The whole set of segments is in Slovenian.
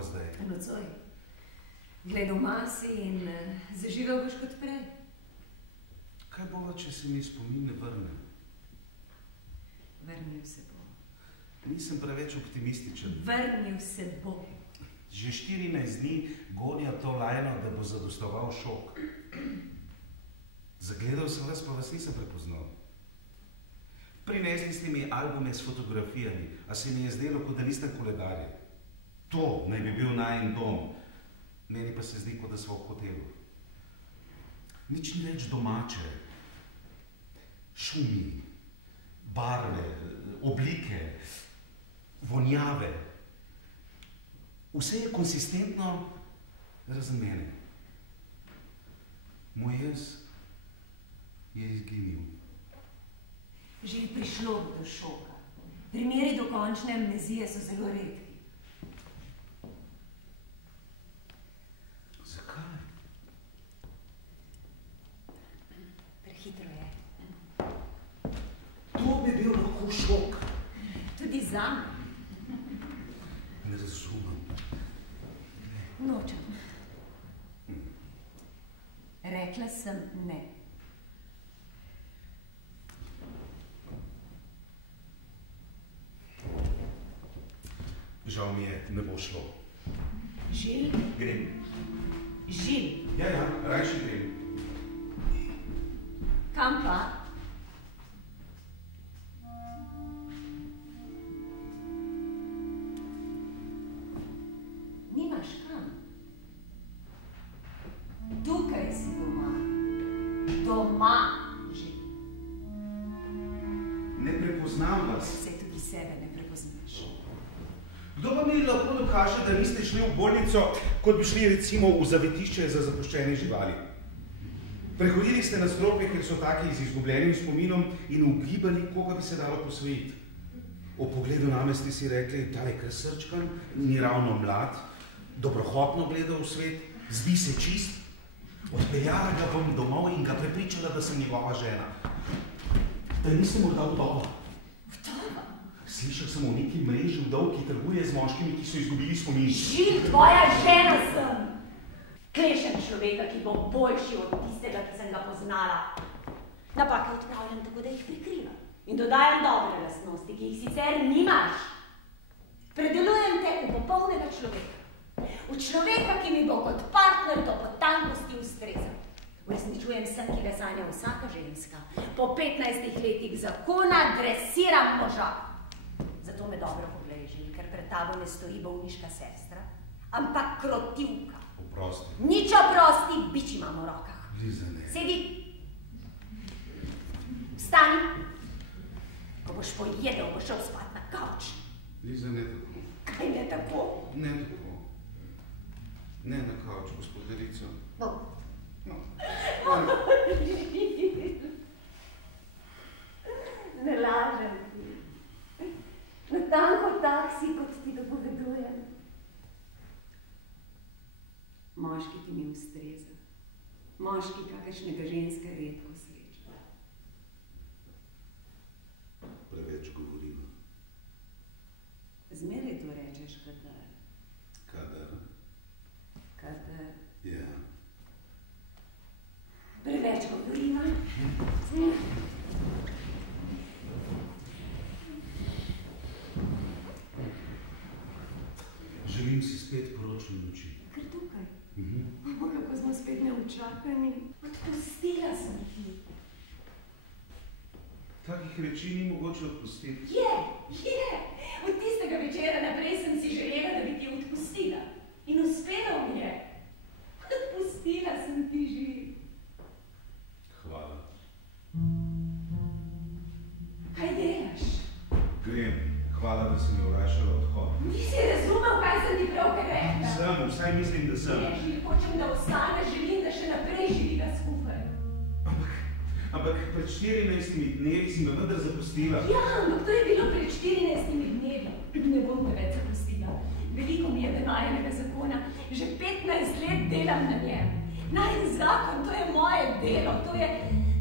pa zdaj? Nocoj. Glej, doma si in zaživel boš kot prej. Kaj bova, če se mi spomin ne vrne? Vrnil se bo. Nisem preveč optimističen. Vrnil se bo. Že 14 dni gonja to lajno, da bo zadostoval šok. Zagledal sem vas, pa vas nisem prepoznal. Prinesli ste mi albume s fotografijami, a se mi je zdelo, kot da niste koledarji. To naj bi bil najin dom. Meni pa se zdi, kot da smo v hotelu. Nič ni več domače. Šumi, barve, oblike, vonjave. Vse je konsistentno razen mene. Moj jaz je izginil. Že je prišlo do šoka. Primeri dokončne amnezije so zelo redki. Zakaj? Prehitro je. To bi bil lahko šok. Tudi zame. Ne razumem. Nočem. Rekla sem ne. Žal mi je, ne bo šlo. Žil? Grem. Žil? Ja, rajši grem. Kam pa? Nimaš kam. Tukaj si doma. Doma, Žil. Ne prepoznam vas. Vse tudi sebe ne prepoznaš. Kdo pa mi lahko dokaže, da niste šli v bolnico, kot bi šli recimo v zavetišče za zapuščene živali? Prehodili ste nadstropje, ker so taki z izgubljenim spominom in ugibali, koga bi se dalo posvojiti. O pogledu name ste si rekli, tale kar srčkan, ni ravno mlad, dobrohotno gleda v svet, zdi se čist. Odpeljala ga bom domov in ga prepričala, da sem njegova žena. Da nisem morda vdova. Vdova? Slišal sem o neki mreži vdov, ki trguje z moškimi, ki so izgubili spomin. Žil, tvoja žena sem! Klešem človeka, ki bo boljši od tistega, ki sem ga poznala. Napake odpravljam tako, da jih prikrivam. In dodajam dobre lastnosti, ki jih sicer nimaš. Predelujem te v popolnega človeka. V človeka, ki mi bo kot partner do potankosti ustrezal. Uresničujem sen, ki ga sanja vsaka ženska. Po 15 letih zakona dresiram moža. Zato me dobro poglej, Žil, ker pred tabo ne stoji bolniška sestra, ampak krotivka. Oprosti. Nič oprosti, bič imam v rokah. Liza, ne. Sedi. Vstani. Ko boš pojedel, boš šel spat na kavč. Liza, ne tako. Kaj ne tako? Ne tako. Ne na kavč, gospodarico. No. No. Ne lažem ti. Natanko tak si, kot ti dopovedujem. Moški ti mi ustreza. Moški, kakršnega ženska redko sreča. Preveč govorimo. Zmeraj to rečeš, kadar. Kadar? Kadar. Ja. Preveč govoriva. Želim si spet poročne noči. Kar tukaj. Kako smo spet neučakani. Odpustila sem ti. Takih reči ni mogoče odpustiti. Je. Od tistega večera naprej sem si želela, da bi ti odpustila. In uspelo mi je. Odpustila sem ti, Žil. Hvala. Kaj delaš? Grem. Hvala, da si mi olajšala odhod. Nisi razumel, kaj sem ti pravkar rekla? Sem, vsaj mislim, da sem. Ne, Žil, hočem, da ostaneš, želim, da še naprej živiva skupaj. Ampak pred 14 dnevi si me vendar zapustila. Ja, ampak to je bilo pred 14 dnevi. Ne bom te več zapustila. Veliko mi je denarnega zakona. Že 15 let delam na njem. Najin zakon, to je moje delo.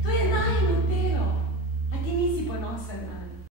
To je najino delo. A ti nisi ponosen na